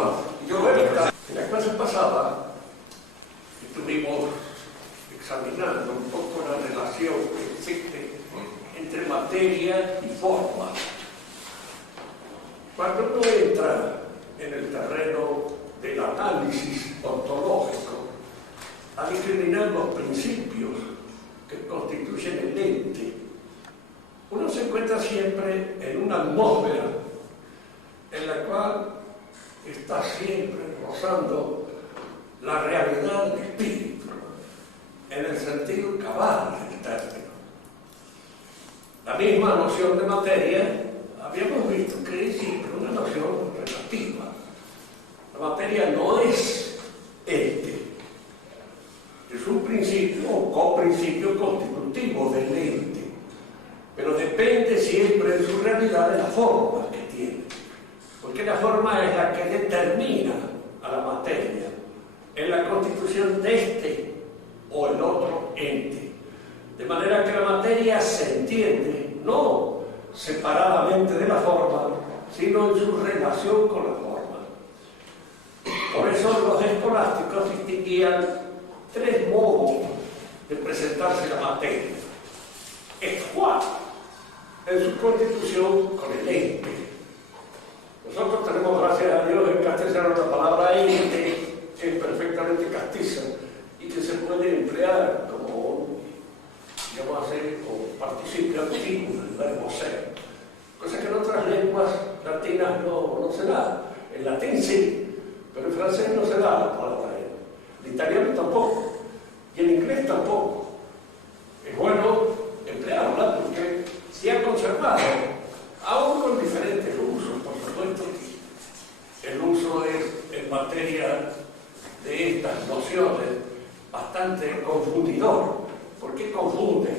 hermano. En la clase pasada estuvimos examinando un poco la relación que existe entre materia y forma. Cuando uno entra en el terreno del análisis ontológico, a discriminar los principios que constituyen el ente, uno se encuentra siempre en una atmósfera en la cual está siempre rozando la realidad del espíritu, en el sentido cabal del término. La misma noción de materia habíamos visto que es siempre una noción relativa. La materia no es ente, es un principio o coprincipio constitutivo del ente, pero depende siempre de su realidad de la forma que tiene, porque la forma es la que determina a la materia en la constitución de este o el otro ente, de manera que la materia se entiende no separadamente de la forma, sino en su relación con la forma. Por eso los escolásticos distinguían tres modos de presentarse la materia. Es cual en su constitución con el ente. Nosotros tenemos, gracias a Dios, en castellano la palabra ente, que es perfectamente castiza y que se puede emplear como, digamos así, como participio activo del verbo ser, cosa que en otras lenguas latinas no se da. En latín sí, pero en francés no se da la palabra ente. En italiano tampoco, y en inglés tampoco. Es bueno emplearla porque se ha conservado, aún con diferentes usos, por supuesto. El uso es, en materia de estas nociones, bastante confundidor. ¿Por qué confunde?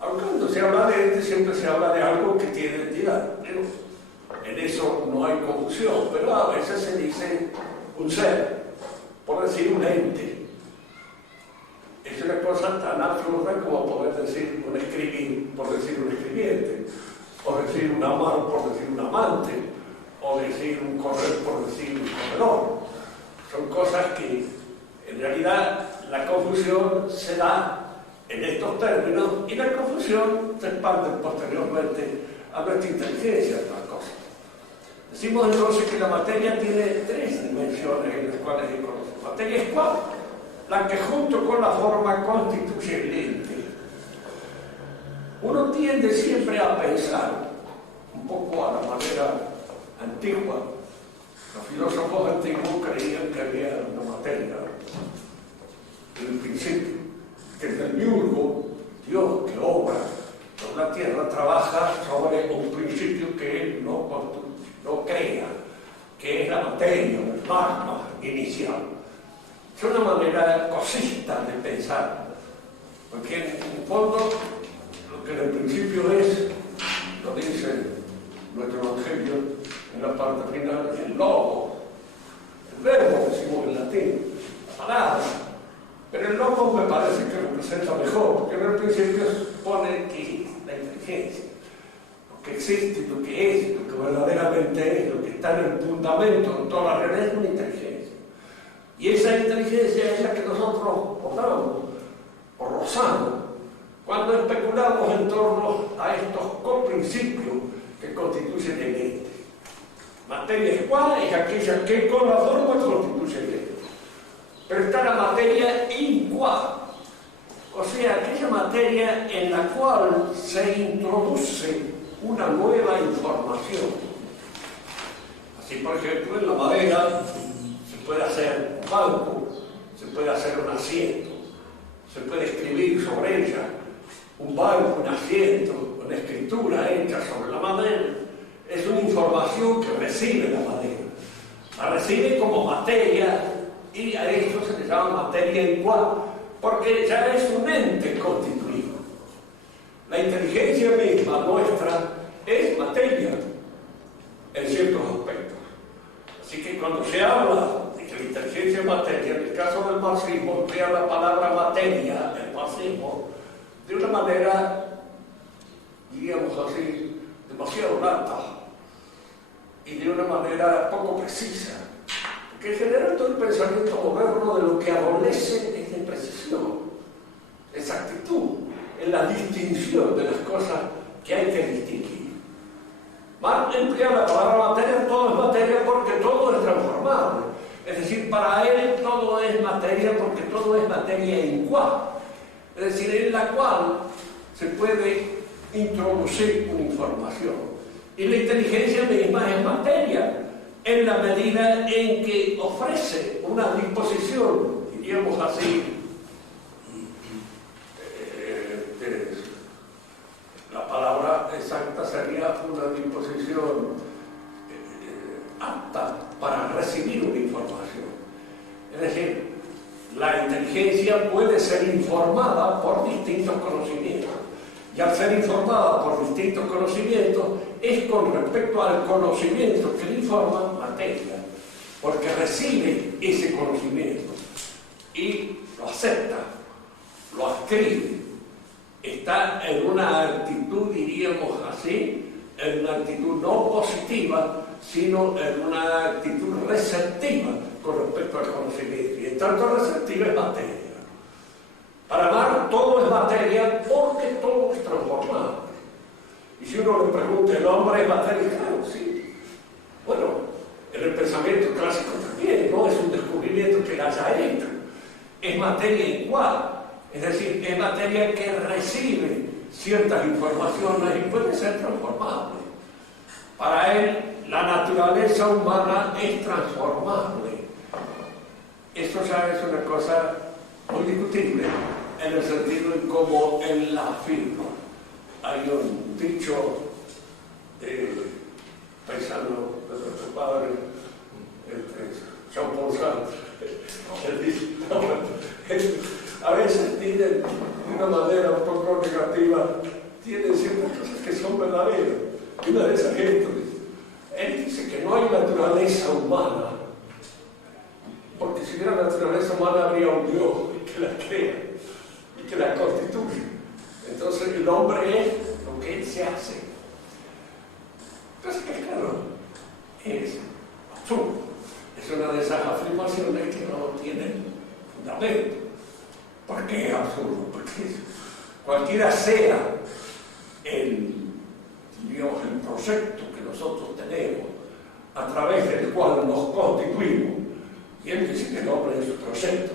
Aunque cuando se habla de ente, siempre se habla de algo que tiene entidad. Pero en eso no hay confusión, pero a veces se dice un ser, por decir un ente. Es una cosa tan absurda como poder decir un escribir, por decir un escribiente, o decir un amar, por decir un amante, o decir un correr, por decir un corredor. Son cosas que, en realidad, la confusión se da en estos términos y la confusión se expande posteriormente a nuestra inteligencia de las cosas. Decimos entonces que la materia tiene tres dimensiones en las cuales se conoce. La materia es cuál, la que junto con la forma constituye el ente. Uno tiende siempre a pensar un poco a la manera antigua. Los filósofos antiguos creían que había una materia en el principio, que es el miurgo, Dios que obra sobre la tierra, trabaja sobre un principio que él no crea, que es la materia, el magma inicial. Es una manera cosista de pensar, porque en el fondo lo que en el principio es, lo dice nuestro Evangelio en la parte final, el logo, el verbo, decimos en latín, la palabra. Pero el logo me parece que representa mejor, porque en el principio pone que la inteligencia, lo que existe, lo que es, lo que verdaderamente es, lo que está en el fundamento de toda la realidad es una inteligencia. Y esa inteligencia es la que nosotros votamos o rozamos cuando especulamos en torno a estos coprincipios que constituyen el ente. Materia es cual es aquella que con la forma constituye el ente. Pero está la materia incual, o sea, aquella materia en la cual se introduce una nueva información. Así, por ejemplo, en la madera se puede hacer un banco, se puede hacer un asiento, se puede escribir sobre ella, un banco, un asiento, una escritura hecha sobre la madera. Es una información que recibe la madera. La recibe como materia y a esto se le llama materia igual, porque ya es un ente constituido. La inteligencia misma nuestra es materia en ciertos aspectos. Así que cuando se habla de que la inteligencia es materia, en el caso del marxismo, emplea la palabra materia, el marxismo, de una manera, digamos así, demasiado lata. y de una manera poco precisa. Porque en general todo el pensamiento moderno de lo que adolece es de precisión, exactitud, en la distinción de las cosas que hay que distinguir. Marx emplea la palabra materia, todo es materia porque todo es transformable. Es decir, para él todo es materia porque todo es materia en cual. Es decir, en la cual se puede introducir una información. Y la inteligencia misma es materia, en la medida en que ofrece una disposición, diríamos así, la palabra exacta sería una disposición apta para recibir una información. Es decir, la inteligencia puede ser informada por distintos conocimientos. Y al ser informada por distintos conocimientos, es con respecto al conocimiento que le informa materia, porque recibe ese conocimiento y lo acepta, lo adscribe. Está en una actitud, diríamos así, en una actitud no positiva, sino en una actitud receptiva con respecto al conocimiento. Y en tanto receptiva es materia. Para Marx todo es materia porque todo es transformable. Y si uno le pregunta, ¿el hombre es materia? Claro, sí. Bueno, en el pensamiento clásico también, no es un descubrimiento que haya hecho. Es materia igual. Es decir, es materia que recibe ciertas informaciones y puede ser transformable. Para él, la naturaleza humana es transformable. Eso ya es una cosa muy discutible en el sentido en cómo él la afirma. Hay un dicho paisano de nuestro padre, Jean-Paul Sartre, él dice, a veces tienen, de una manera un poco negativa, tienen ciertas cosas que son verdaderas. Y una de esas gente, él dice que no hay naturaleza humana, porque si hubiera naturaleza humana habría un Dios que la crea y que la constituye. Entonces el hombre es lo que él se hace. Entonces, que claro, es absurdo. Es una de esas afirmaciones que no tienen fundamento. ¿Por qué es absurdo? Porque cualquiera sea el proyecto que nosotros tenemos a través del cual nos constituimos, y él dice que el hombre es un proyecto,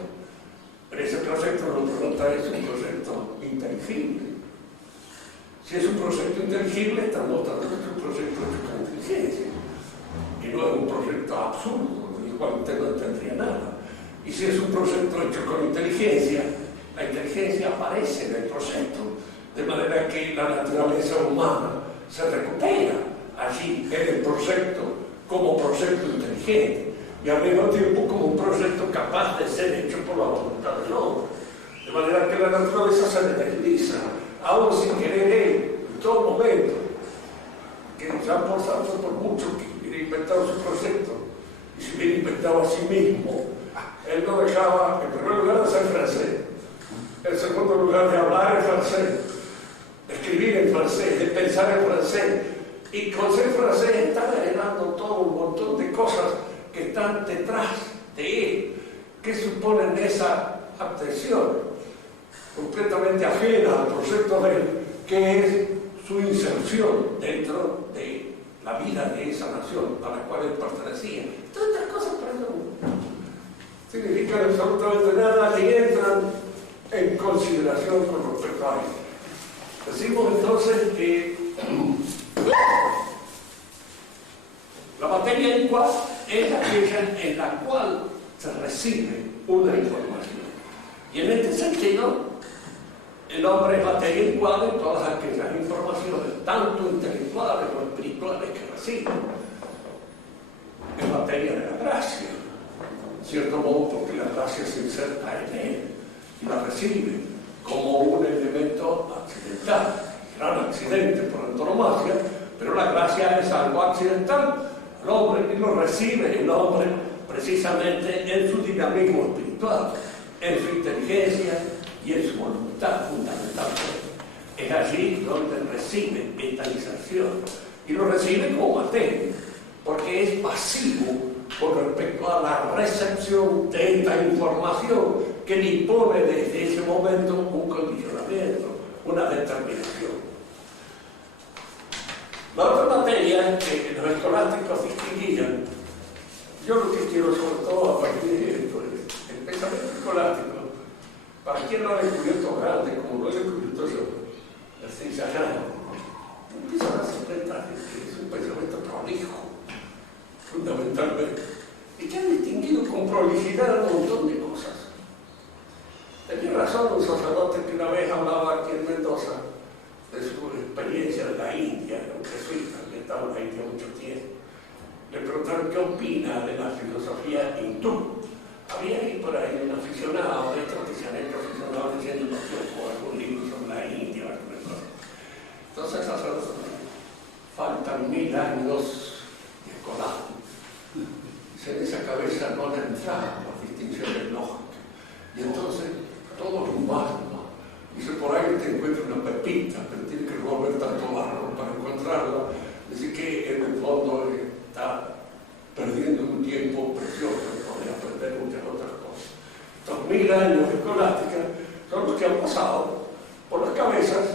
pero ese proyecto no es un proyecto inteligible. Si es un proyecto inteligible, estamos tratando de un proyecto de inteligencia, y no es un proyecto absurdo, del cual usted no entendería nada. Y si es un proyecto hecho con inteligencia, la inteligencia aparece en el proyecto, de manera que la naturaleza humana se recupera allí en el proyecto como proyecto inteligente y al mismo tiempo como un proyecto capaz de ser hecho por la voluntad del hombre. De manera que la naturaleza se desliza, aún sin querer él, en todo momento, que Jean-Paul Sartre por mucho que hubiera inventado su proyecto y se hubiera inventado a sí mismo, él no dejaba, en primer lugar, de ser francés, en segundo lugar, de hablar en francés, de escribir en francés, de pensar en francés, y con ser francés está heredando todo un montón de cosas que están detrás de él, que suponen esa atención completamente ajena al proyecto de él, que es su inserción dentro de la vida de esa nación a la cual él pertenecía. Todas estas cosas para él no significan absolutamente nada ni entran en consideración con respecto a él. Decimos entonces que la materia en cual es aquella en la cual se recibe una información. Y en este sentido, el hombre es materia igual en todas aquellas informaciones, tanto intelectuales como espirituales, que recibe. Es materia de la gracia, en cierto modo, porque la gracia se inserta en él y la recibe como un elemento accidental, gran accidente por antonomasia, pero la gracia es algo accidental. El hombre y lo recibe el hombre precisamente en su dinamismo espiritual, en su inteligencia y en su voluntad fundamentalmente. Es allí donde recibe vitalización y lo recibe como materia, porque es pasivo con respecto a la recepción de esta información que le impone desde ese momento un condicionamiento, una determinación. La otra materia que los escolásticos distinguían, yo lo que quiero sobre todo a partir de esto es el pensamiento escolástico, para quien no ha descubierto grande, como lo he descubierto yo, la ciencia grande, empieza a darse cuenta de que es un pensamiento prolijo, fundamentalmente, y que ha distinguido con prolijidad un montón de cosas. Tenía razón un sacerdote que una vez hablaba aquí en Mendoza de su experiencia de la India, un jesuita que estaba en la India mucho tiempo. Le preguntaron qué opina de la filosofía hindú. Había ahí por ahí un aficionado de estos que se han hecho aficionados leyendo algún libro sobre la India, alguna cosa. Entonces el sacerdote dijo, faltan 1000 años de escolar. En esa cabeza no le entraban las distinciones lógicas. Y entonces todo es humano. Dice, por ahí te encuentra una pepita, pero tiene que revolver tanto barro para encontrarla. Dice que en el fondo está perdiendo un tiempo precioso, podría aprender muchas otras cosas. Estos 1000 años de escolástica son los que han pasado por las cabezas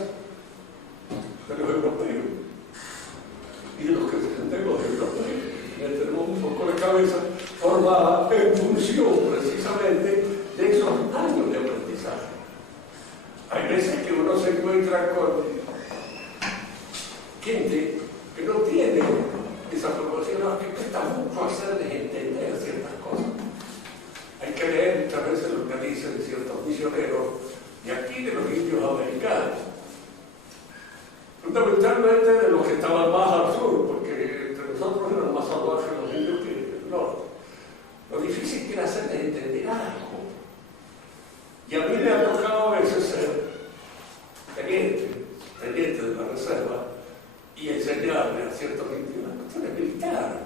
de los europeos y de los que descendemos de europeos. Tenemos un poco la cabeza formada en función precisamente de esos años de aprendizaje. Hay veces que uno se encuentra con gente que no tiene esa formación, que cuesta mucho hacerles entender ciertas cosas. Hay que leer muchas veces lo que dicen ciertos misioneros de aquí, de los indios americanos, fundamentalmente de los que estaban más al sur, porque entre nosotros eran más salvajes los indios que el norte. Lo difícil que era hacerles entender algo. Y a mí me ha tocado a veces ser teniente de la reserva y enseñarle a ciertos indios las cuestiones militares.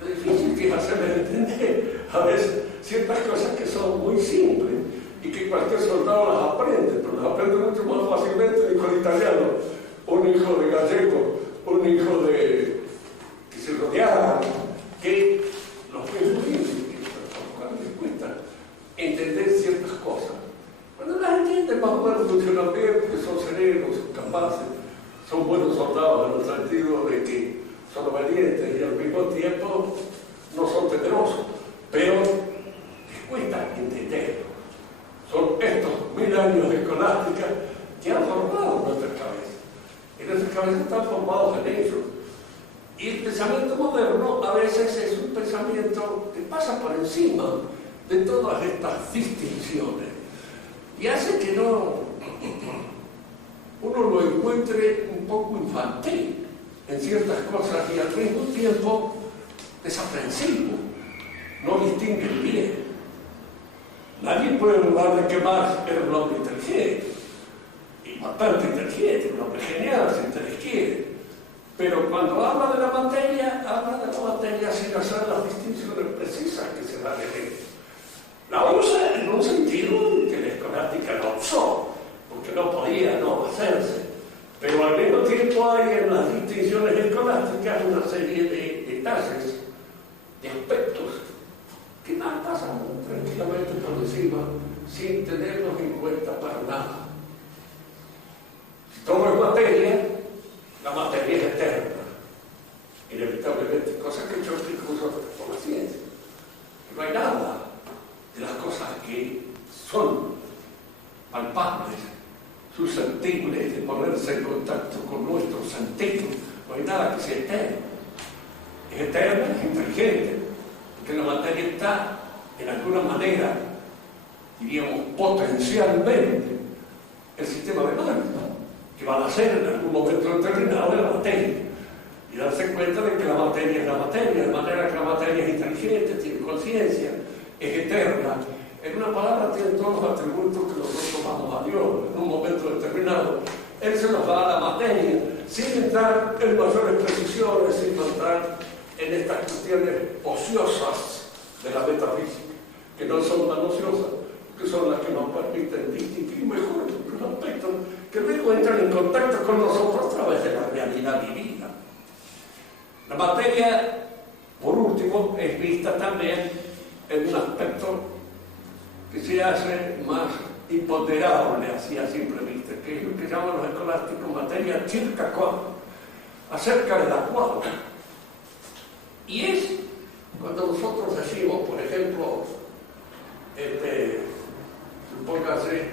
Lo difícil que es hacerles entender a veces ciertas cosas que son muy simples y que cualquier soldado las aprende, pero las aprende mucho más fácilmente un hijo de italiano, un hijo de gallego, un hijo de que se rodeaban, que los mismos indios, que les cuesta entender ciertas cosas. Cuando las entienden más o menos funcionan bien, porque son serenos, son capaces, son buenos soldados en el sentido de que son obedientes y al mismo tiempo no son temerosos, pero les cuesta entender. Son estos 1000 años de escolástica que han formado nuestra cabeza. Y nuestras cabezas están formadas en ellos. Y el pensamiento moderno a veces es un pensamiento que pasa por encima de todas estas distinciones y hace que uno lo encuentre un poco infantil en ciertas cosas y al mismo tiempo desaprensivo, no distingue bien. Nadie puede dudar de que Marx era un hombre inteligente, y bastante inteligente, un hombre genial, si ustedes quieren. Pero cuando habla de la materia sin hacer las distinciones precisas que se dan en él. La usa en un sentido que la escolástica no usó, porque no podía no hacerse. Pero al mismo tiempo hay en las distinciones escolásticas una serie de detalles, de aspectos, que más pasan tranquilamente por encima sin tenerlos en cuenta para nada. Si todo es materia, la materia es eterna, inevitablemente, cosa que yo explico por la ciencia. No hay nada de las cosas que son palpables, susceptibles de ponerse en contacto con nuestros sentidos. No hay nada que sea eterno. Es eterna, es inteligente, porque la materia está, en alguna manera, diríamos, potencialmente, el sistema de Marx, que va a nacer en algún momento determinado de la materia. Y darse cuenta de que la materia es la materia, de manera que la materia es inteligente, tiene conciencia, es eterna. En una palabra, tiene todos los atributos que nosotros vamos a Dios en un momento determinado. Él se nos da a la materia, sin entrar en mayores precisiones, sin entrar en estas cuestiones ociosas de la metafísica, que no son tan ociosas, que son las que nos permiten distinguir mejor los aspectos que luego entran en contacto con nosotros a través de la realidad vivida. La materia, por último, es vista también en un aspecto que se hace más imponderable, así a simple vista, que es lo que llaman los escolásticos materia circa qua, acerca de la cual. Y es cuando nosotros decimos, por ejemplo, supóngase,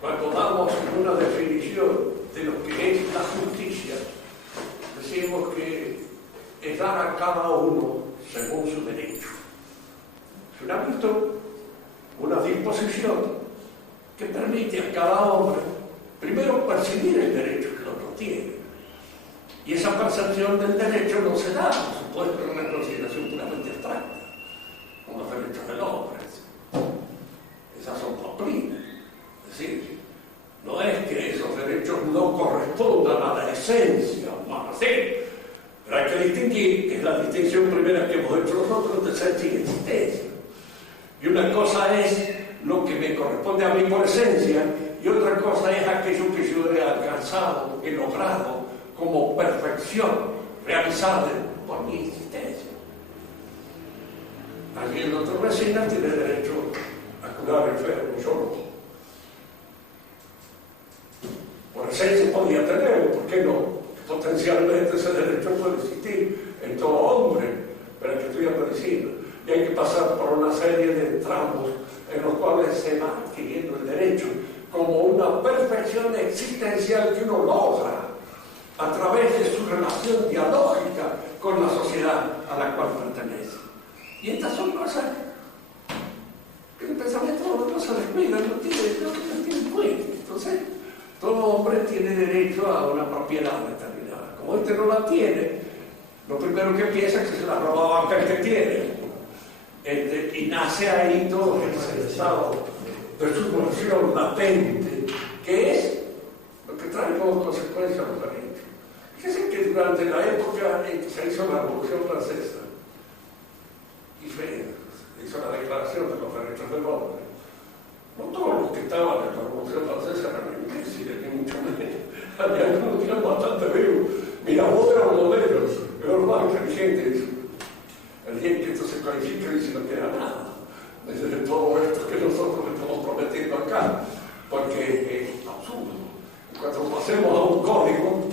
cuando damos una definición de lo que es la justicia, decimos que es dar a cada uno según su derecho. Es un hábito, una disposición que permite a cada hombre primero percibir el derecho que el otro tiene. Y esa percepción del derecho no se da, por supuesto, en una consideración puramente abstracta, como los derechos del hombre. Esas son doctrinas. Es decir, no es que esos derechos no correspondan a la esencia humana, sí, pero hay que distinguir, que es la distinción primera que hemos hecho nosotros, de esencia y existencia. Y una cosa es lo que me corresponde a mí por esencia, y otra cosa es aquello que yo he alcanzado, he logrado como perfección realizada por mi existencia. Alguien en otra vecina tiene derecho a curar enfermo, yo no. Por esencia podía tenerlo, ¿por qué no? Potencialmente ese derecho puede existir en todo hombre, pero que estudia medicina. Y hay que pasar por una serie de tramos en los cuales se va adquiriendo el derecho como una perfección existencial que uno logra a través de su relación dialógica con la sociedad a la cual pertenece. Y estas son cosas que el pensamiento no se descuida, no tiene cuenta. Entonces, todo hombre tiene derecho a una propiedad determinada. Como este no la tiene, lo primero que piensa es que se la robaba aquel que tiene. Y nace ahí todo ese estado de subversión latente, que es lo que trae como consecuencia los derechos. Fíjense que durante la época en que se hizo la Revolución Francesa, y se hizo la Declaración de los Derechos del Hombre, no todos los que estaban en la Revolución Francesa eran imbéciles, ni mucho menos. Había algunos que eran bastante vivos. Mirabeau era un modelo, era los más inteligentes. El día que esto se clarifica dice no queda nada de todo esto que nosotros estamos prometiendo acá, porque es absurdo. Cuando pasemos a un código,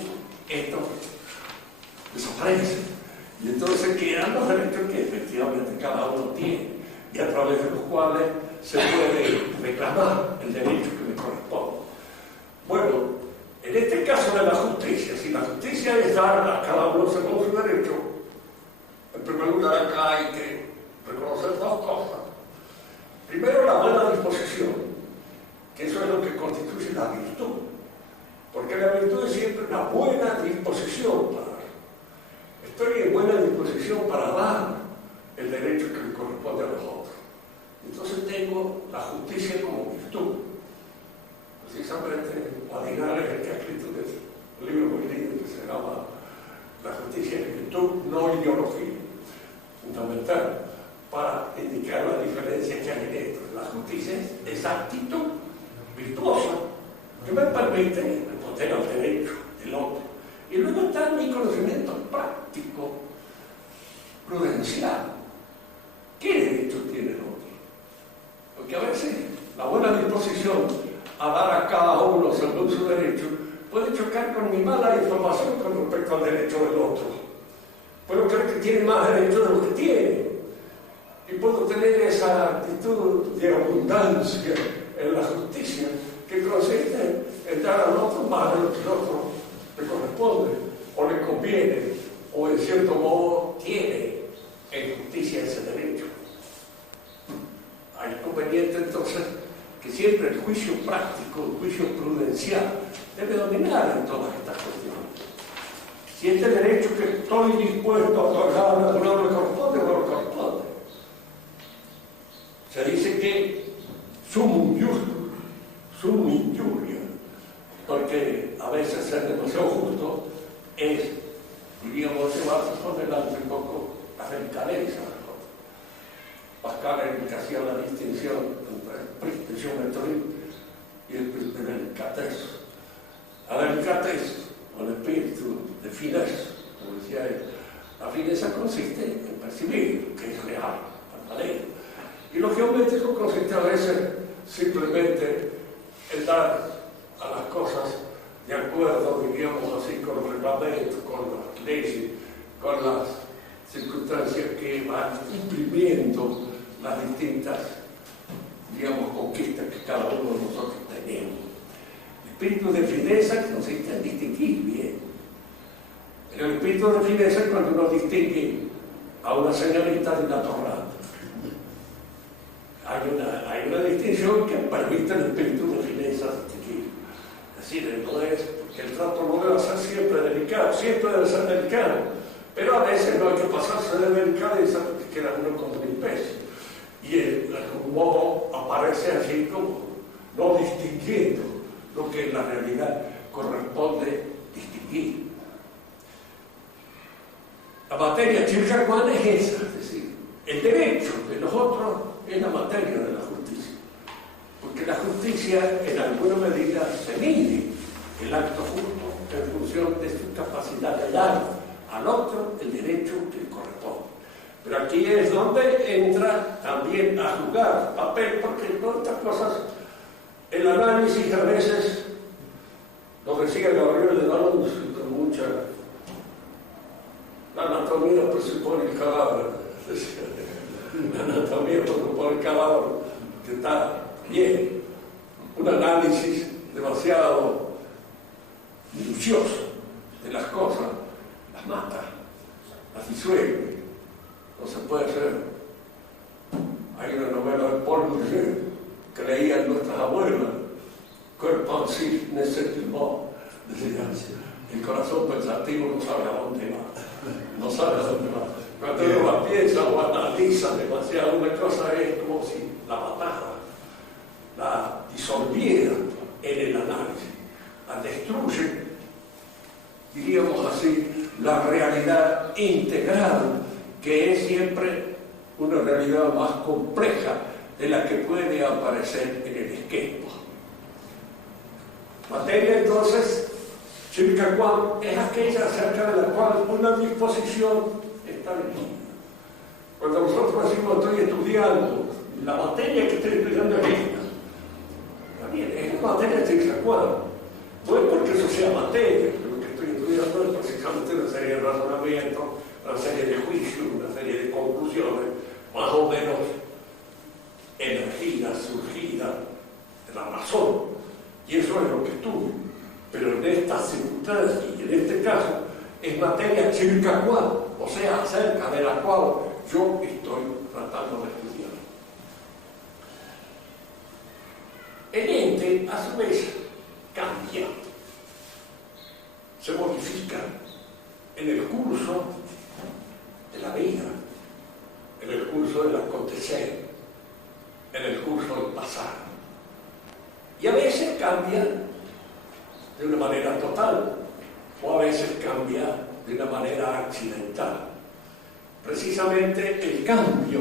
esto desaparece. Y entonces quedan los derechos que efectivamente cada uno tiene, y a través de los cuales se puede reclamar el derecho que me corresponde. Bueno, en este caso de la justicia, si la justicia es dar a cada uno según su derecho, en primer lugar acá hay que reconocer dos cosas. Primero, la buena disposición, que eso es lo que constituye la virtud, porque la virtud es siempre una buena disposición para dar. Estoy en buena disposición para dar el derecho que me corresponde a los otros. Entonces tengo la justicia como virtud. Precisamente Guadignal es el que ha escrito un libro muy lindo que se llama La justicia es virtud, no ideología, fundamental para indicar la diferencia que hay en esto. La justicia es esa actitud virtuosa que me permite responder al derecho del otro. Y luego está mi conocimiento práctico, prudencial. ¿Qué derecho tiene el otro? Porque a veces la buena disposición a dar a cada uno según su derecho puede chocar con mi mala información con respecto al derecho del otro. Puedo creer que tiene más derecho de lo que tiene. Y puedo tener esa actitud de abundancia en la justicia que consiste en dar al otro más de lo que el otro le corresponde o le conviene o en cierto modo tiene en justicia ese derecho. Hay conveniente entonces que siempre el juicio práctico, el juicio prudencial debe dominar en todas estas cuestiones. Si este derecho que estoy dispuesto a otorgar no me corresponde, no me corresponde. Se dice que sumum justus, sumum injuria, porque a veces ser demasiado justo es, diríamos, llevarse por delante un poco la delicadeza. Pascal era el que hacía la distinción entre el geometría y el delicatez. La delicatez, o el espíritu de finesse, como decía él, la fineza consiste en percibir que es real, verdadero. Y lo geométrico consiste a veces simplemente en dar a las cosas de acuerdo, diríamos así, con los reglamentos, con las leyes, con las circunstancias que van imprimiendo las distintas, digamos, conquistas que cada uno de nosotros tenemos. El espíritu de fineza consiste en distinguir bien. En el espíritu de fineza es cuando uno distingue a una señorita de una torrada. Hay una distinción que permite el espíritu de fineza distinguir. Es decir, no es, porque el trato no debe ser siempre delicado, siempre debe ser delicado, pero a veces no hay que pasarse de delicadeza porque queda uno como un imbécil. Y de algún modo aparece allí como no distinguiendo lo que en la realidad corresponde distinguir. La materia Chilcahuán es esa, es decir, el derecho de nosotros es la materia de la justicia, porque la justicia en alguna medida se mide el acto justo en función de su capacidad de dar al otro el derecho que le corresponde. Pero aquí es donde entra también a jugar papel, porque todas estas cosas, el análisis a veces, lo decía Gabriel de D'Alonso con mucha... La anatomía presupone el cadáver, la anatomía presupone el cadáver que está bien, un análisis demasiado minucioso de las cosas, las mata, las disuelve, no se puede hacer. Hay una novela de Paul Bourget que leían nuestras abuelas, Cœur pensif ne sait plus mort, decía, el corazón pensativo no sabe a dónde va. No sabe a dónde va. Cuando uno la piensa o analiza demasiado una cosa, es como si la matara, la disolviera en el análisis, la destruye, diríamos así, la realidad integral, que es siempre una realidad más compleja de la que puede aparecer en el esquema. Materia, entonces, Chilcahuán es aquella acerca de la cual una disposición está dirigida. Cuando nosotros decimos estoy estudiando, la materia que estoy estudiando es esta. También es la materia de Chilcahuán. No es porque eso sea materia, lo que estoy estudiando es precisamente una serie de razonamientos, una serie de juicios, una serie de conclusiones, más o menos emergidas, surgidas de la razón. Y eso es lo que estudio. Pero en estas circunstancias y en este caso es materia Chilcahuán, o sea, acerca de la cual yo estoy tratando de estudiar. El ente, a su vez, cambia, se modifica en el curso de la vida, en el curso del acontecer, en el curso del pasar. Y a veces cambia de una manera total, o a veces cambia de una manera accidental. Precisamente el cambio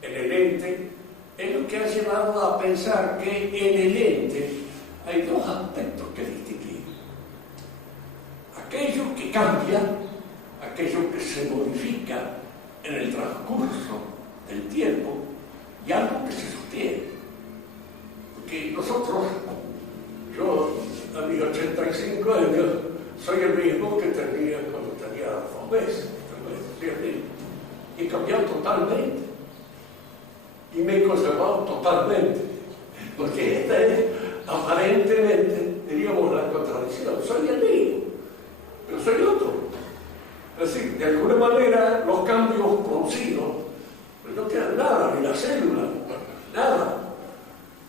en el ente es lo que ha llevado a pensar que en el ente hay dos aspectos que distinguir. Aquello que cambia, aquello que se modifica en el transcurso del tiempo, y algo que se sostiene. Porque nosotros, yo a mis 85 años, soy el mismo que tenía cuando tenía 2 meses, he cambiado totalmente y me he conservado totalmente, porque esta es aparentemente, diríamos, la contradicción. Soy el mismo, pero soy otro. Es decir, de alguna manera los cambios producidos, pues no quedan nada, ni la célula, nada.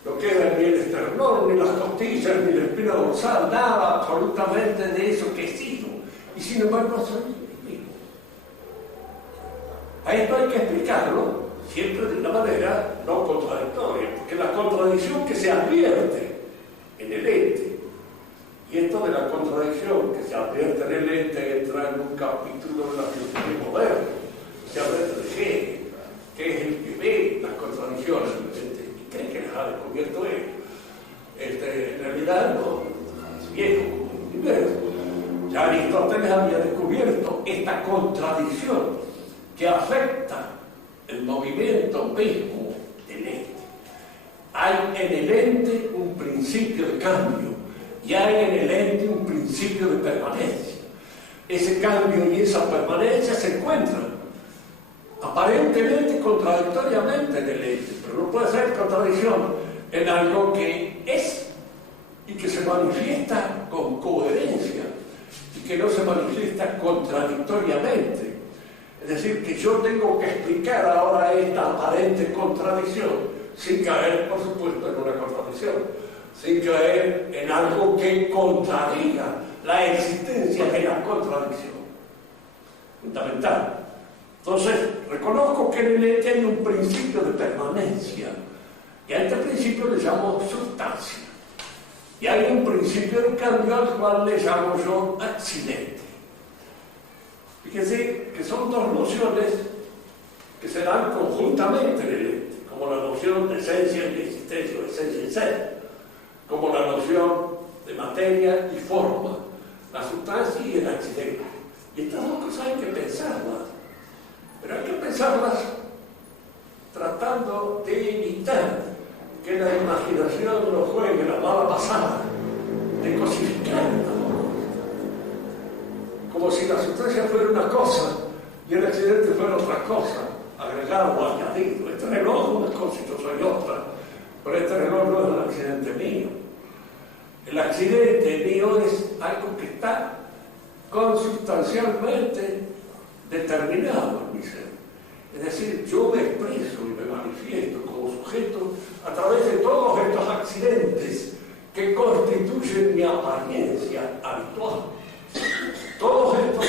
No queda ni el esternón, ni las costillas, ni la espina dorsal, nada absolutamente de eso que he sido. Y sin embargo soy el mismo. A esto hay que explicarlo siempre de una manera no contradictoria, porque la contradicción que se advierte en el ente, y esto de la contradicción que se advierte en el ente entra en un capítulo de la filosofía moderna, se advierte de Hegel, que es el que ve las contradicciones en el ente y cree que las ha descubierto él. En realidad no, es viejo como el universo. Ya Aristóteles había descubierto esta contradicción que afecta el movimiento mismo del ente. Hay en el ente un principio de cambio y hay en el ente un principio de permanencia. Ese cambio y esa permanencia se encuentran aparentemente contradictoriamente en el ente, pero no puede ser contradicción en algo que es y que se manifiesta con coherencia y que no se manifiesta contradictoriamente. Es decir, que yo tengo que explicar ahora esta aparente contradicción sin caer, por supuesto, en una contradicción, sin caer en algo que contradiga la existencia de la contradicción. Fundamental. Entonces, reconozco que en el ente hay un principio de permanencia, y a este principio le llamo sustancia. Y hay un principio de cambio al cual le llamo yo accidente. Fíjense que son dos nociones que se dan conjuntamente en el ente, como la noción de esencia y de existencia, de esencia y ser, como la noción de materia y forma, la sustancia y el accidente. Y estas dos cosas hay que pensarlas, pero hay que pensarlas tratando de evitar que la imaginación nos juegue la mala pasada de cosificar estas dos cosas. Como si la sustancia fuera una cosa y el accidente fuera otra cosa, agregado o añadido. Este reloj es una cosa y yo soy otra, pero este reloj no es un accidente mío. El accidente mío es algo que está consustancialmente determinado en mi ser. Es decir, yo me expreso y me manifiesto como sujeto a través de todos estos accidentes que constituyen mi apariencia habitual. Todos estos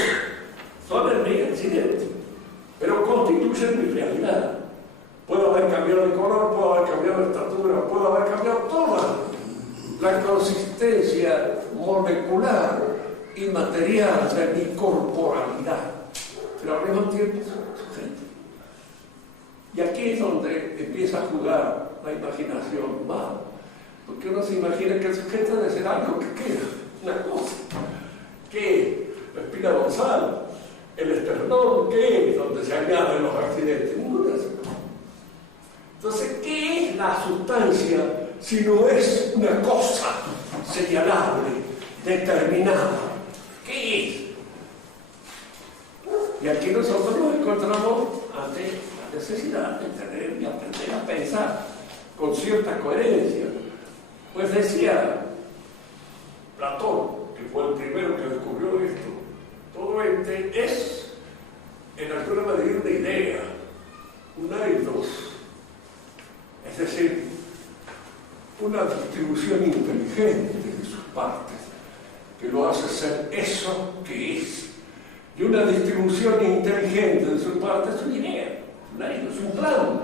son en mi accidente, pero constituyen mi realidad. Puedo haber cambiado de color, puedo haber cambiado de estatura, puedo haber cambiado toda la consistencia molecular y material de mi corporalidad, pero al mismo tiempo sujeto. Y aquí es donde empieza a jugar la imaginación mal, porque uno se imagina que el sujeto debe ser algo que queda, una cosa, que la espina dorsal, el esternón, que es donde se añaden los accidentes, ninguna de esas cosas. Entonces, ¿qué es la sustancia si no es una cosa señalable, determinada? ¿Qué es? Y aquí nosotros nos encontramos ante la necesidad de tener y aprender a pensar con cierta coherencia. Pues decía Platón, que fue el primero que descubrió esto, todo ente es en alguna medida una idea, un eidos, es decir, una distribución inteligente de sus partes, que lo hace ser eso que es. Y una distribución inteligente de sus partes es una idea, un eidos, un plan.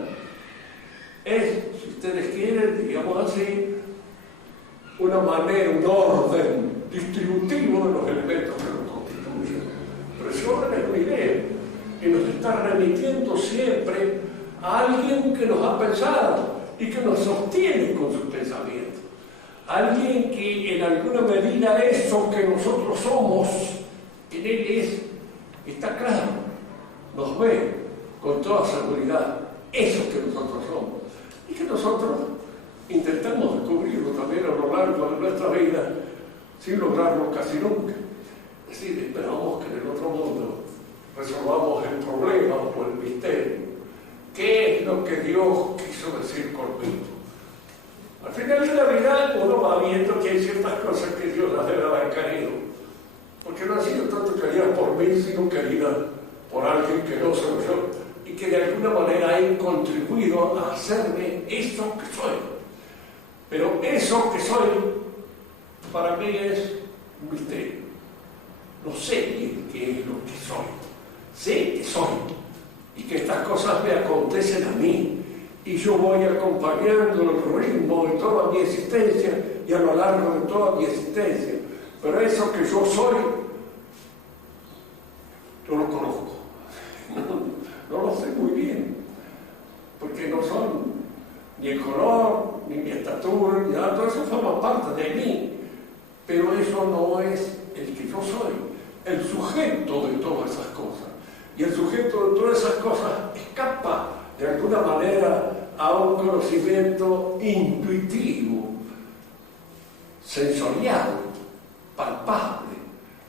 Es, si ustedes quieren, digamos así, una manera, un orden distributivo de los elementos que lo constituyen. Pero ese orden es una idea que nos está remitiendo siempre a alguien que nos ha pensado y que nos sostiene con sus pensamientos. Alguien que en alguna medida eso que nosotros somos, en él está claro, nos ve con toda seguridad, eso que nosotros somos. Y que nosotros intentamos descubrirlo también a lo largo de nuestra vida, sin lograrlo casi nunca. Es decir, esperamos que en el otro mundo resolvamos el problema o el misterio. ¿Qué es lo que Dios quiso decir conmigo? Al final de la vida uno va viendo que hay ciertas cosas que Dios las debe haber querido, porque no ha sido tanto querida por mí, sino querida por alguien que no soy yo, y que de alguna manera ha contribuido a hacerme eso que soy. Pero eso que soy, para mí es un misterio. No sé bien qué es lo que soy. Sé que soy, y que estas cosas me acontecen a mí, y yo voy acompañando el ritmo de toda mi existencia y a lo largo de toda mi existencia. Pero eso que yo soy, yo lo conozco. No lo sé muy bien, porque no son ni el color, ni mi estatura, ni nada, todo eso forma parte de mí, pero eso no es el que yo soy. el sujeto de todas esas cosas. Y el sujeto de todas esas cosas escapa de alguna manera a un conocimiento intuitivo, sensorial, palpable.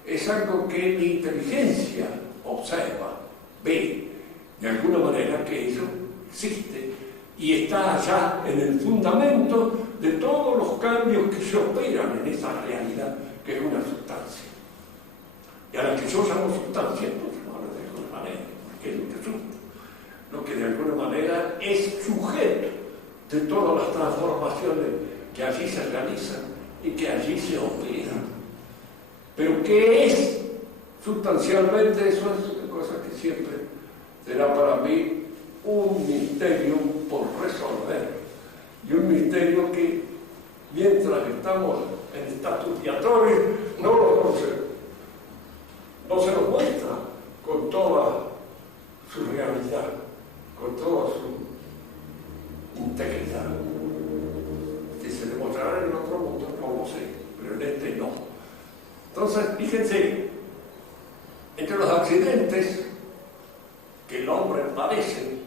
Es algo que mi inteligencia observa, ve, de alguna manera que eso existe y está allá en el fundamento de todos los cambios que se operan en esa realidad que es una sustancia. Y a la que yo llamo sustancia, entonces no hablo de alguna manera, porque es lo que susta, lo que de alguna manera es sujeto de todas las transformaciones que allí se realizan y que allí se operan. Pero ¿qué es sustancialmente? Eso es una cosa que siempre será para mí un misterio por resolver, y un misterio que mientras estamos en status viatoris no se nos muestra con toda su realidad, con toda su integridad. Que se demostrará en otro mundo, no lo sé, pero en este no. Entonces, fíjense, entre los accidentes que el hombre padece,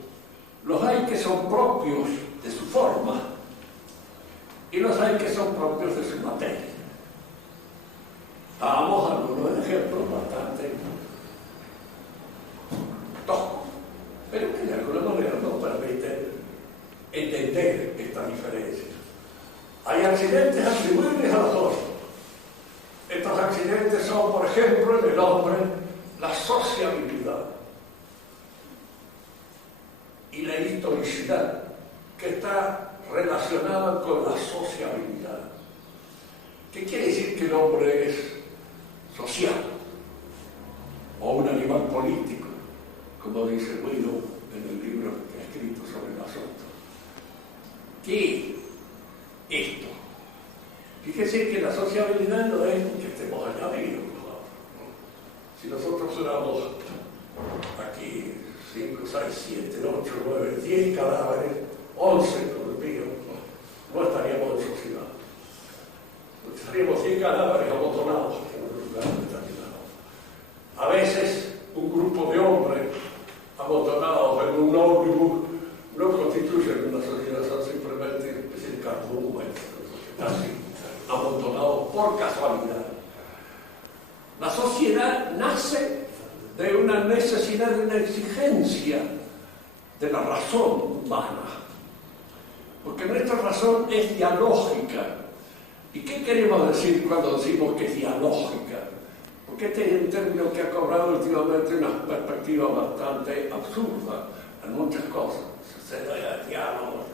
los hay que son propios de su forma y los hay que son propios de su materia. Damos algunos ejemplos bastante toscos, pero que de alguna manera nos permiten entender esta diferencia. Hay accidentes atribuibles a los dos. Estos accidentes son, por ejemplo, en el hombre, la sociabilidad y la historicidad, que está relacionada con la sociabilidad. ¿Qué quiere decir que el hombre es social? O un animal político, como dice Guido en el libro que ha escrito sobre el asunto. ¿Qué es esto? Fíjese que la sociabilidad no es que estemos añadidos. Si nosotros éramos aquí 5, 6, 7, 8, 9, 10 cadáveres, 11 con el mío, no estaríamos en sociedad. Estaríamos 10 cadáveres amontonados en un lugar determinado. A veces un grupo de hombres amontonados en un ómnibus no constituyen una sociedad, son simplemente una especie de cardumen, así, amontonados por casualidad. La sociedad nace de una necesidad, de una exigencia de la razón humana, porque nuestra razón es dialógica. ¿Y qué queremos decir cuando decimos que es dialógica? Porque este es un término que ha cobrado últimamente una perspectiva bastante absurda en muchas cosas. Se da diálogo.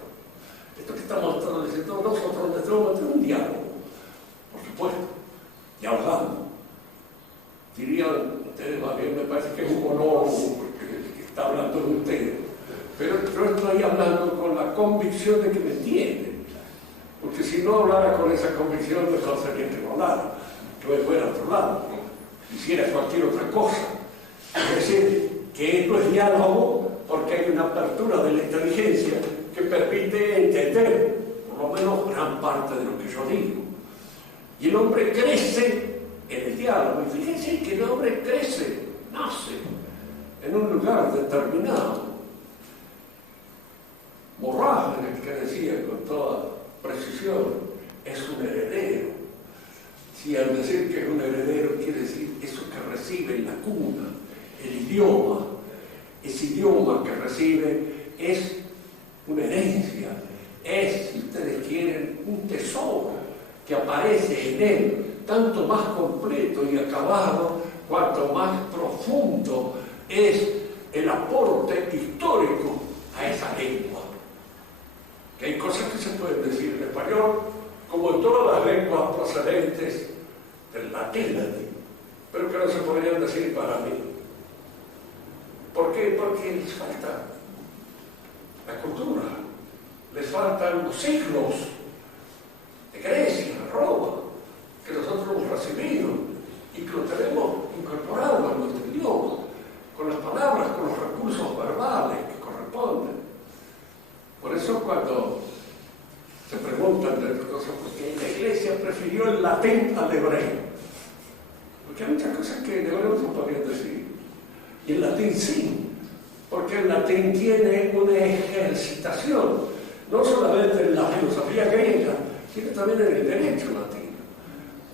Esto que estamos diciendo nosotros necesitamos tener un diálogo, por supuesto, dialogando. Dirían ustedes, más bien me parece que es un monólogo que está hablando de ustedes, pero yo estoy hablando con la convicción de que me entienden, porque si no hablara con esa convicción mejor sería que no hablara, que me fuera a otro lado, hiciera cualquier otra cosa. Es decir, que esto es diálogo porque hay una apertura de la inteligencia que permite entender por lo menos gran parte de lo que yo digo. Y el hombre crece en el diálogo. Y fíjense que el hombre crece, nace en un lugar determinado. Morales, que decía con toda precisión, es un heredero. Si al decir que es un heredero quiere decir eso que recibe en la cuna, el idioma, ese idioma que recibe es una herencia, es, si ustedes quieren, un tesoro que aparece en él, tanto más completo y acabado, cuanto más profundo es el aporte histórico a esa lengua. Que hay cosas que se pueden decir en español, como en todas las lenguas procedentes del latín, pero que no se podrían decir para mí. ¿Por qué? Porque les falta la cultura, les faltan los siglos de Grecia, de Roma, que nosotros hemos recibido y que lo tenemos incorporado en nuestro idioma, con las palabras, con los recursos verbales que corresponden. Por eso cuando se preguntan de cosas, porque la Iglesia prefirió el latín al hebreo. Porque hay muchas cosas que de verdad no se podrían decir. Y el latín sí, porque el latín tiene una ejercitación, no solamente en la filosofía griega, sino también en el derecho latino.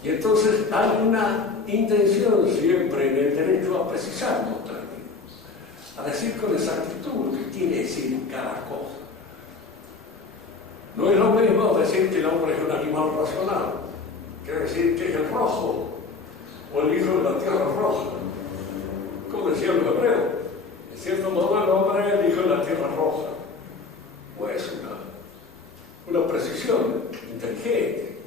Y entonces hay una intención siempre en el derecho a precisar los términos, a decir con exactitud lo que quiere decir cada cosa. No es lo mismo decir que el hombre es un animal racional, que decir que es el rojo o el hijo de la tierra roja, como decían los hebreos. En cierto modo el hombre es el hijo de la tierra roja. Pues una precisión inteligente,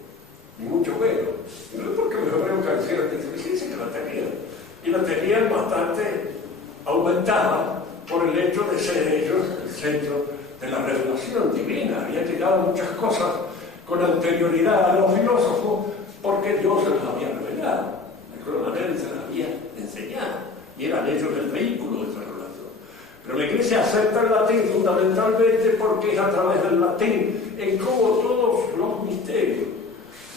y mucho menos. Y no es porque los hebreos carecieran de inteligencia, que la tenían. Y la tenían bastante aumentada por el hecho de ser ellos el centro de la revelación divina. Había llegado muchas cosas con anterioridad a los filósofos porque Dios se las había revelado. De alguna manera se las había enseñado. Y eran ellos el vehículo de esa revelación. Pero la Iglesia acepta el latín fundamentalmente porque es a través del latín en cómo todos los misterios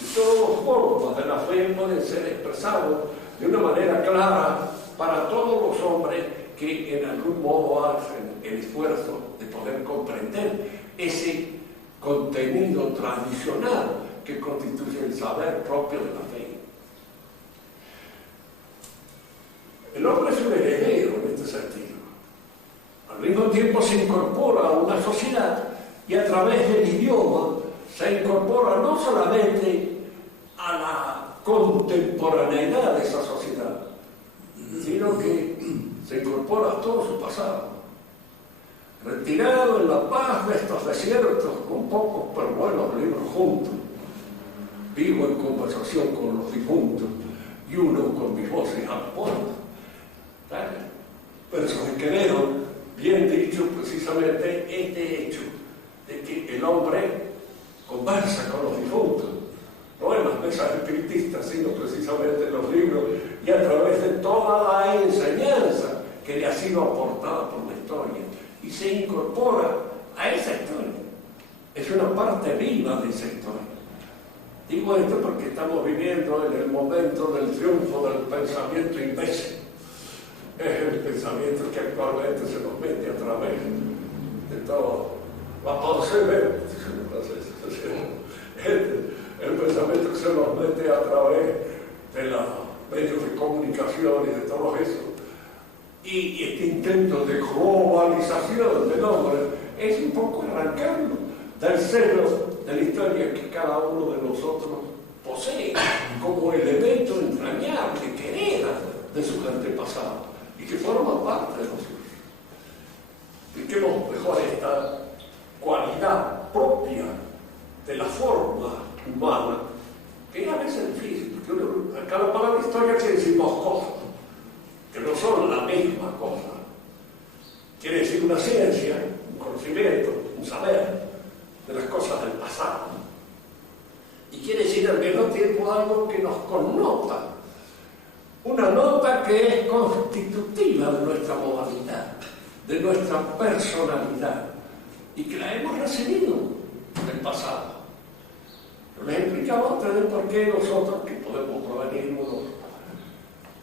y todos los formas de la fe pueden ser expresados de una manera clara para todos los hombres que en algún modo hacen el esfuerzo de poder comprender ese contenido tradicional que constituye el saber propio de la fe. El hombre es un heredero en este sentido. Al mismo tiempo se incorpora a una sociedad y a través del idioma se incorpora no solamente a la contemporaneidad de esa sociedad, sino que se incorpora a todo su pasado. Retirado en la paz de estos desiertos, con pocos pero buenos libros juntos, vivo en conversación con los difuntos y uno con mis voces a la puerta. Versos de Quevedo, bien dicho precisamente este hecho de que el hombre conversa con los difuntos, no en las mesas espiritistas, sino precisamente en los libros y a través de toda la enseñanza que le ha sido aportada por la historia, y se incorpora a esa historia. Es una parte viva de esa historia. Digo esto porque estamos viviendo en el momento del triunfo del pensamiento imbécil. Es el pensamiento que actualmente se nos mete a través de todo. El pensamiento que se nos mete a través de los medios de comunicación y de todo eso. Y este intento de globalización del hombre es un poco arrancarlo del seno de la historia que cada uno de nosotros posee como elemento entrañable que hereda de sus antepasados y que forma parte de nosotros. Expliquemos mejor esta cualidad propia de la forma humana, que es a veces difícil, porque acá la palabra historia quiere decir dos cosas, que no son la misma cosa. Quiere decir una ciencia, un conocimiento, un saber de las cosas del pasado. Y quiere decir al mismo tiempo algo que nos connota, una nota que es constitutiva de nuestra modalidad, de nuestra personalidad, y que la hemos recibido del pasado. Yo les explicaba a ustedes por qué nosotros, que podemos provenir unos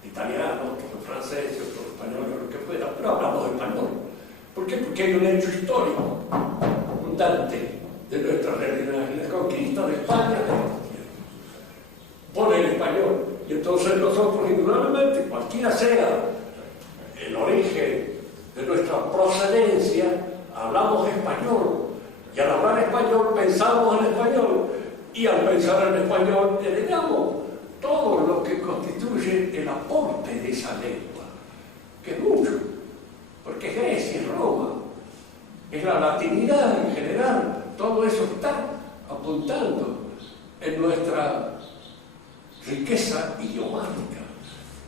italianos, otros franceses, otros españoles, lo que fuera, pero hablamos español. ¿Por qué? Porque hay un hecho histórico abundante de nuestra realidad, y la conquista de España de esta tierra. Pone el español. Y entonces nosotros, indudablemente, cualquiera sea el origen de nuestra procedencia, hablamos español. Y al hablar español, pensamos en español. Y al pensar en español, heredamos todo lo que constituye el aporte de esa lengua, que es mucho, porque es Grecia, es Roma, es la latinidad en general, todo eso está apuntando en nuestra riqueza idiomática.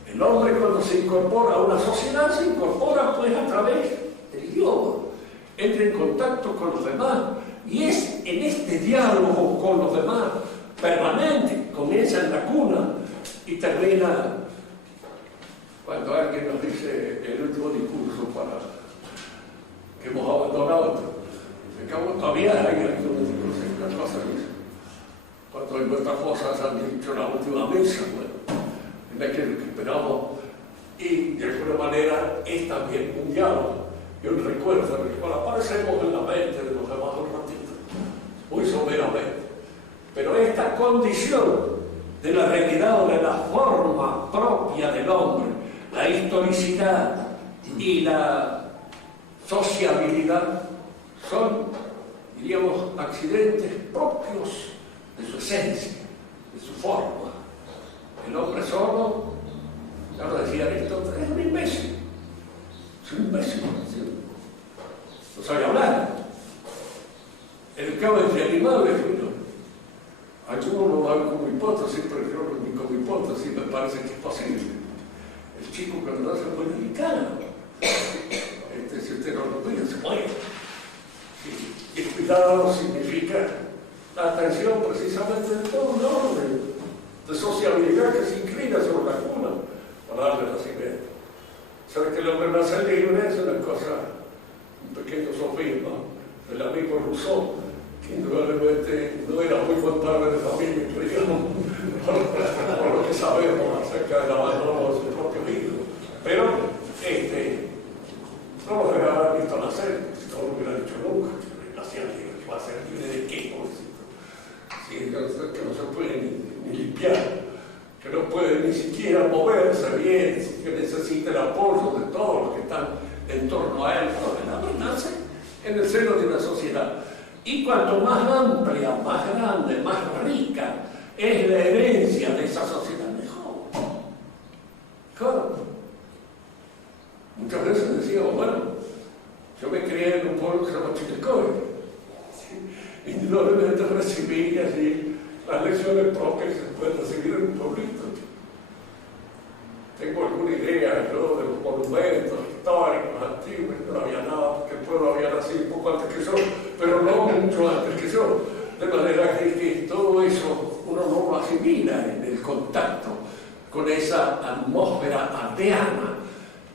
El hombre cuando se incorpora a una sociedad, se incorpora pues a través del idioma, entra en contacto con los demás, y es en este diálogo con los demás permanente, comienza en la cuna y termina cuando alguien nos dice el último discurso para que hemos abandonado. Todavía hay algunos discursos en la cosa, cuando en nuestras cosas han dicho la última misa, bueno, me quiero que es también un diálogo y un recuerdo en el cual aparecemos en la mente de los demás un ratito, muy someramente. Pero esta condición de la realidad o de la forma propia del hombre, la historicidad y la sociabilidad, son, diríamos, accidentes propios de su esencia, de su forma. El hombre solo, ya lo decía Aristóteles, es un imbécil. Es un imbécil, ¿sí? No sabe hablar. El cabo entre animales, bueno, algunos lo dan como hipótesis, pero yo como hipótesis me parece que es posible. El chico cuando nace es muy delicado. Si usted no lo cuida, se muere. Sí. Y el cuidado significa la atención precisamente de todo un orden de sociabilidad que se inclina sobre la cuna para darle nacimiento. Sabe que el hombre nace libre es una cosa, un pequeño sofisma del amigo Rousseau, que indudablemente no era muy buen padre de familia, digamos, por lo que sabemos acerca del abandono de su propio hijo. Pero no lo debe haber visto nacer, si no lo hubiera dicho nunca, que nacía libre, que va a ser libre de qué, pobrecito. Sí, que no se puede ni limpiar, que no puede ni siquiera moverse bien, que necesita el apoyo de todos los que están en torno a él. No, el hombre nace en el seno de una sociedad. Y cuanto más amplia, más grande, más rica es la herencia de esa sociedad, mejor. Claro. Muchas veces decíamos, bueno, yo me crié en un pueblo que se llama Chilecoy. ¿Sí? Indudablemente recibí allí las lecciones propias que se pueden recibir en un pueblito. Tengo alguna idea yo de los monumentos históricos antiguos, no había nada, porque el pueblo había nacido un poco antes que yo, pero no mucho antes que yo. De manera que todo eso uno no lo asimila en el contacto con esa atmósfera aldeana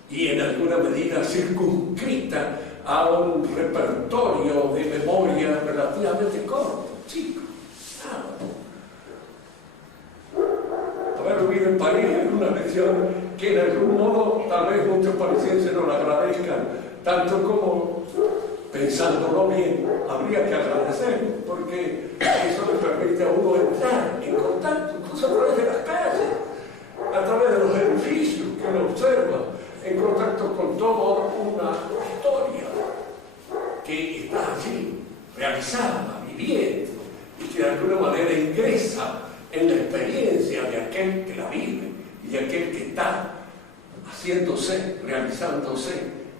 y en alguna medida circunscrita a un repertorio de memoria relativamente corto, chico. Haber vivido en París es una lección que de algún modo tal vez muchos parisienses no la agradezcan, tanto como, pensándolo bien, habría que agradecer, porque eso le permite a uno entrar en contacto, incluso a través de las calles, a través de los edificios que uno observa, en contacto con toda una historia que está allí, realizada, viviendo, y que de alguna manera ingresa en la experiencia de aquel que la vive y de aquel que está haciéndose, realizándose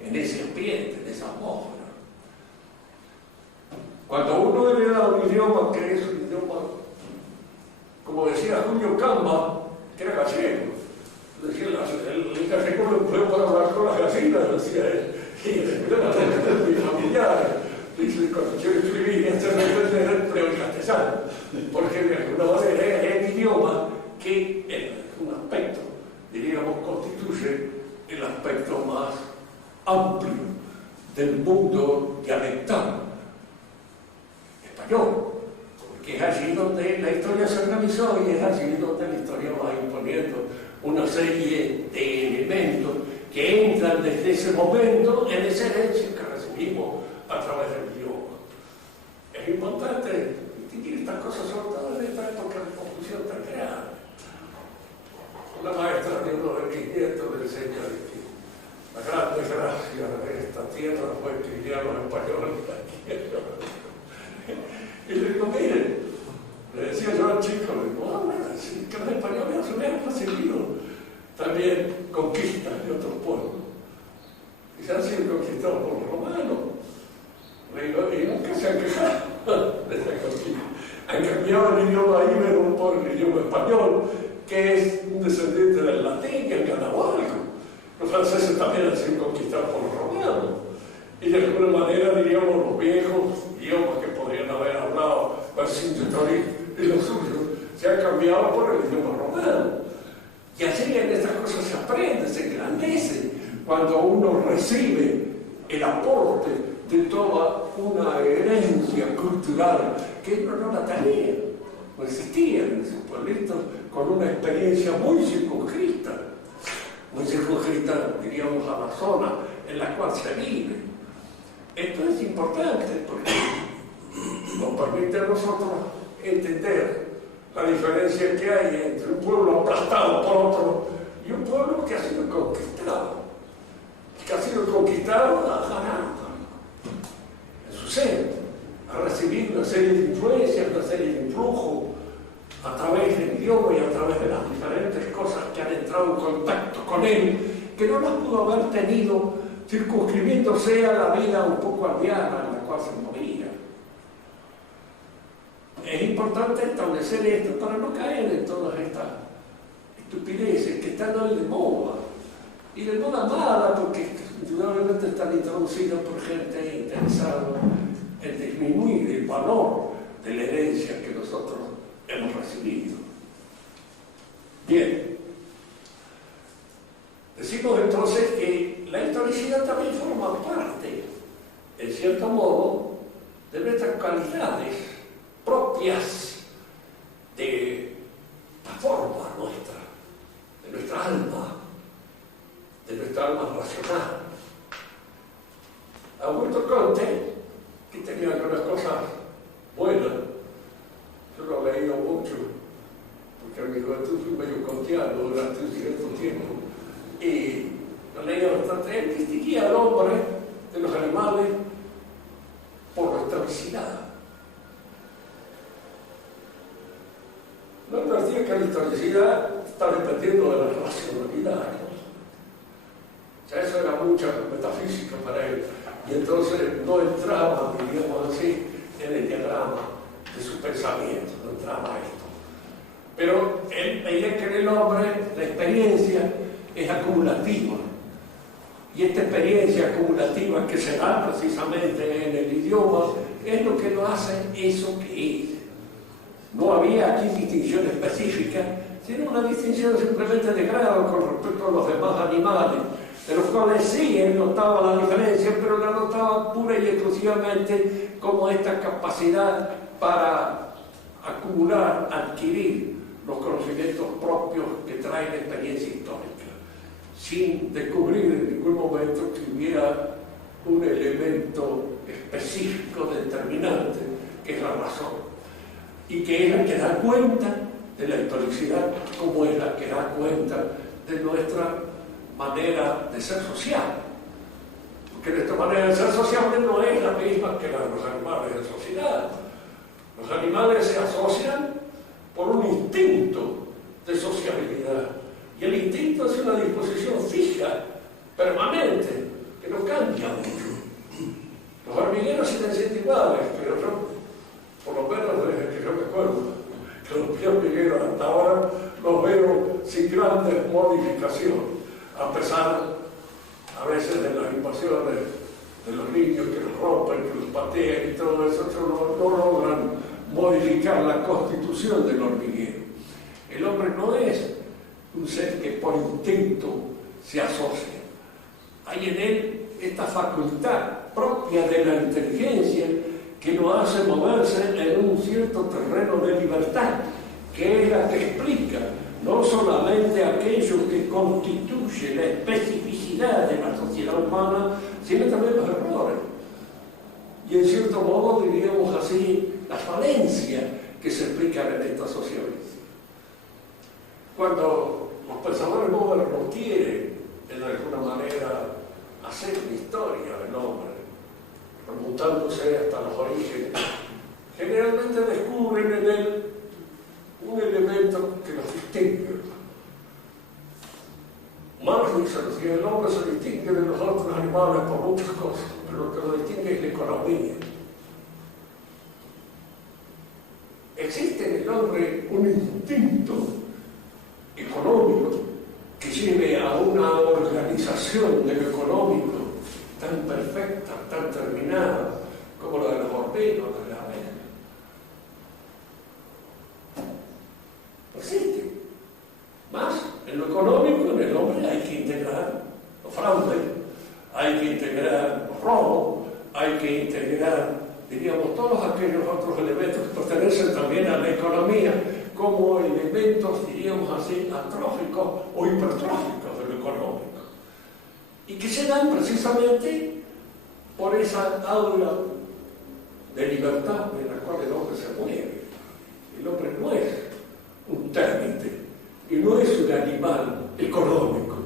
en ese ambiente, en esa atmósfera. Cuando uno hereda un idioma que es un idioma, como decía Julio Camba, que era gallego, decía, el gallego lo empleo para hablar con las gallinas, decía él, y de mis familiares. Dice, cuando quiero escribir y hacerme entender, empleo el castellano, porque de alguna manera es el idioma que en un aspecto, diríamos, constituye el aspecto más amplio del mundo dialectal español, porque es allí donde la historia se organizó y es allí donde la historia va imponiendo una serie de elementos que entran desde ese momento en esa herencia que recibimos a través del idioma. Es importante distinguir estas cosas, sobre todo en esta época de confusión tan grande. Una maestra de uno de mis nietos le enseña que la gran desgracia de esta tierra fue que vinieron los españoles de la tierra. Y le digo, miren, le decía yo al chico, le digo, sí, que los españoles se habían recibido también conquistas de otros pueblos. Y se han sido conquistados por los romanos. Le digo, y nunca se han quejado de esa conquista. Han cambiado el idioma íbero por el idioma español, que es un descendiente del latín, el canabalco. Los franceses también han sido conquistados por los romanos. Y de alguna manera, diríamos, los viejos idiomas que podrían haber hablado Vercingetorix y los suyos, se han cambiado por el idioma romano. Y así en estas cosas se aprende, se engrandece, cuando uno recibe el aporte de toda una herencia cultural que uno no la tenía, no existía en ese pueblito, con una experiencia muy circunscrita muy circunscrita, diríamos, a la zona en la cual se vive. Esto es importante porque nos permite a nosotros entender la diferencia que hay entre un pueblo aplastado por otro y un pueblo que ha sido conquistado. Que ha sido conquistado en su seno, ha recibido una serie de influencias, una serie de influjos a través del idioma y a través de las diferentes cosas que han entrado en contacto con él, que no las pudo haber tenido circunscribiéndose a la vida un poco aldeana en la cual se movía. Es importante establecer esto para no caer en todas estas estupideces que están hoy de moda. Y de moda mala, porque indudablemente están introducidas por gente interesada en disminuir el valor de la herencia que nosotros hemos recibido. Bien. Decimos entonces que la historicidad también forma parte, en cierto modo, de nuestras cualidades propias de la forma nuestra, de nuestra alma racional. Augusto Comte, que tenía algunas cosas buenas, yo lo he leído mucho, porque en mi juventud fui medio kantiano durante un cierto tiempo, y lo leía bastante. Él distinguía al hombre de los animales por la historicidad. No advertía que la historicidad está dependiendo de la racionalidad, ¿no? O sea, eso era mucha metafísica para él, y entonces no entraba, diríamos así, en el diagrama de su pensamiento, no entraba a esto. Pero él veía que en el hombre la experiencia es acumulativa, y esta experiencia acumulativa que se da precisamente en el idioma es lo que lo hace eso que es. No había aquí distinción específica, sino una distinción simplemente de grado con respecto a los demás animales, de los cuales sí él notaba la diferencia, pero la notaba pura y exclusivamente como esta capacidad para acumular, adquirir los conocimientos propios que trae la experiencia histórica, sin descubrir en ningún momento que hubiera un elemento específico determinante, que es la razón, y que es la que da cuenta de la historicidad, como es la que da cuenta de nuestra manera de ser social. Porque nuestra manera de ser sociable no es la misma que la de los animales de sociedad. Los animales se asocian por un instinto de sociabilidad, y el instinto es una disposición fija, permanente, que no cambia mucho. Los hormigueros siguen siendo iguales, pero yo, por lo menos desde que yo me acuerdo, que los hormigueros hasta ahora los veo sin grandes modificaciones, a pesar a veces de las invasiones de los niños que los rompen, que los patean y todo eso, no logran modificar la constitución del hormiguero. El hombre no es un ser que por instinto se asocia. Hay en él esta facultad propia de la inteligencia que lo hace moverse en un cierto terreno de libertad, que es la que explica no solamente aquello que constituye la especificidad de la sociedad humana, sino también los errores. Y en cierto modo, diríamos así, las falencias que se explican en esta sociabilidad. Cuando los pensadores modernos quieren, en alguna manera, hacer una historia del hombre, remontándose hasta los orígenes, generalmente descubren en él un elemento que los distingue. Marx dice que el hombre se distingue de los otros animales por muchas cosas, pero lo que lo distingue es la economía. Existe en el hombre un instinto económico que lleve a una organización de lo económico tan perfecta, tan terminada, como la de los hormigas, de la abeja. Existe. Más, en lo económico, en el hombre hay que integrar los fraudes, hay que integrar los robos, hay que integrar, diríamos, todos aquellos otros elementos que pertenecen también a la economía como elementos, diríamos así, atróficos o hipertróficos de lo económico. y que se dan precisamente por esa aura de libertad en la cual el hombre se mueve. El hombre no es un térmite y no es un animal económico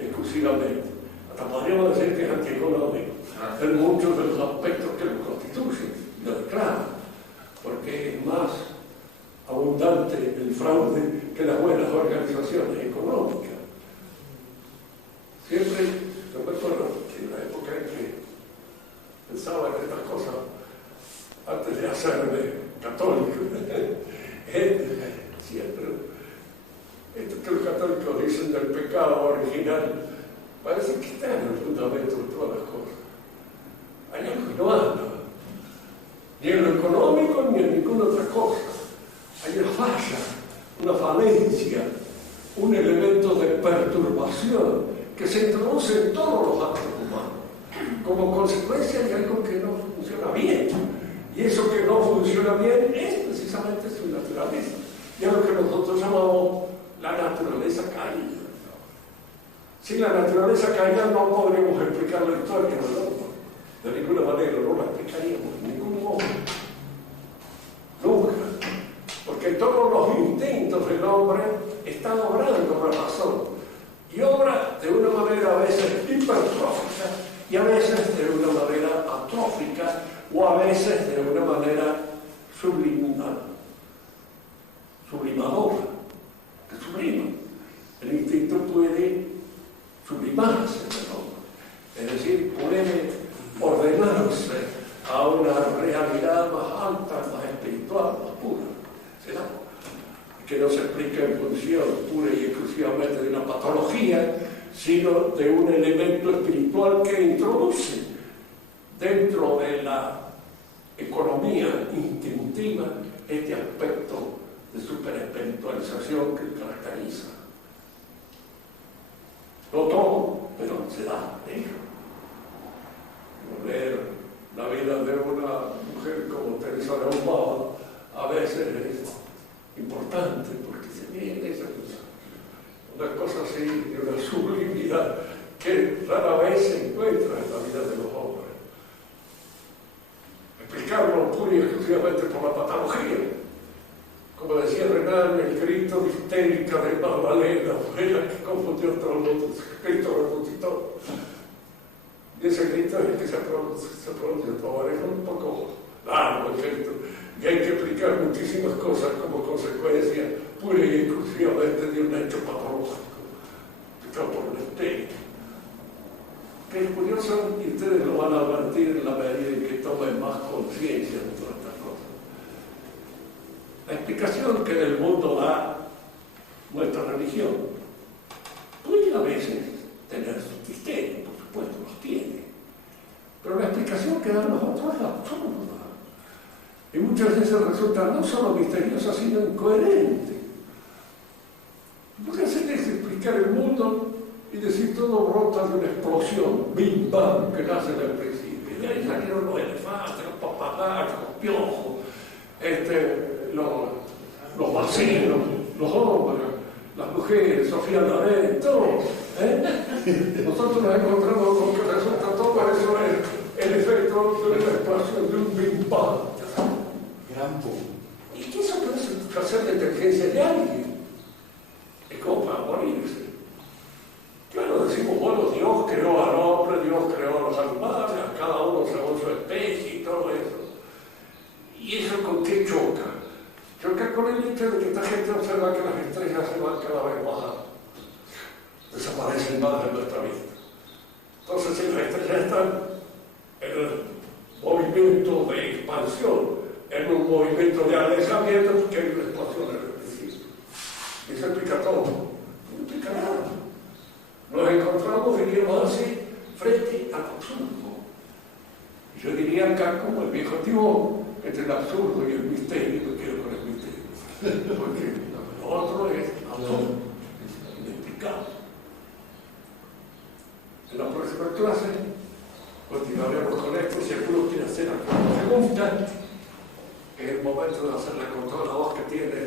exclusivamente. Hasta podríamos decir que es antieconómico en muchos de los aspectos que lo constituyen y lo declaran, porque es más abundante el fraude que las buenas organizaciones económicas. Siempre, yo me acuerdo que en la época en que pensaba en estas cosas, antes de hacerme católico, siempre, esto que los católicos dicen del pecado original, parece que está en el fundamento de todas las cosas. Hay algo que no anda, ni en lo económico ni en ninguna otra cosa. Hay una falla, una falencia, un elemento de perturbación que se introduce en todos los actos humanos. Como consecuencia de algo que no funciona bien. Y eso que no funciona bien es precisamente su naturaleza. Y es lo que nosotros llamamos la naturaleza caída. Sin la naturaleza caída no podríamos explicar la historia del hombre. De ninguna manera, no la explicaríamos, de ningún modo. Nunca. Porque todos los instintos del hombre están obrando la razón. Y obra de una manera a veces hipertrófica y a veces de una manera atrófica o a veces de una manera subliminal, sublimadora, que sublima. El instinto puede sublimarse en el hombre, es decir, puede ordenarse a una realidad más alta, más espiritual, más pura. ¿Será? Que no se explica en función pura y exclusivamente de una patología, sino de un elemento espiritual que introduce dentro de la economía instintiva este aspecto de superespiritualización que caracteriza. No todo, pero se da. Ver la vida de una mujer como Teresa de Almada a veces es importante porque se ve esa cosa, una cosa así de una sublimidad que rara vez se encuentra en la vida de los hombres. Explicarlo pura y exclusivamente por la patología. Como decía Renan, el grito de histérica de Magdalena fue la que confundió a todos los Cristo resucitó. Y ese grito es el que se pronuncia todo, es un poco largo el grito. Y hay que explicar muchísimas cosas como consecuencia pura y exclusivamente de un hecho patológico, explicado por un estéril. Que es curioso, y ustedes lo van a advertir en la medida en que tomen más conciencia de todas estas cosas. La explicación que del mundo da nuestra religión puede a veces tener sus misterios, por supuesto, los tiene. Pero la explicación que dan los otros es absurda. Y muchas veces resulta no solo misteriosa, sino incoherente. Porque se deja explicar el mundo y decir todo brota de una explosión, Big Bang, que nace en el principio. Y ahí salieron los elefantes, los papagayos, los piojos, los vacilos, los hombres, las mujeres, Sofía Loren, todos. Nosotros nos encontramos con que resulta todo eso es el efecto de la explosión de un Big Bang. Gran boom. ¿Y qué eso puede hacer la inteligencia de alguien? Es como para morirse. Claro, decimos, bueno, Dios creó al hombre, Dios creó a los animales, a cada uno según su especie y todo eso. ¿Y eso con qué choca? Choca con el hecho de que esta gente observa que las estrellas se van cada vez más, desaparecen más de nuestra vista. Entonces, si las estrellas están en el movimiento de expansión, en un movimiento de alejamiento, porque hay una explosión en el principio. Y eso explica todo. No explica nada. Nos encontramos, diríamos así, frente al absurdo. Yo diría acá, como el viejo Tibón, entre el absurdo y el misterio, me quedo con el misterio. Porque lo otro es absurdo, es inexplicable. En la próxima clase continuaremos con esto. Si alguno quiere hacer alguna pregunta, es el momento de hacerla con toda la voz que tiene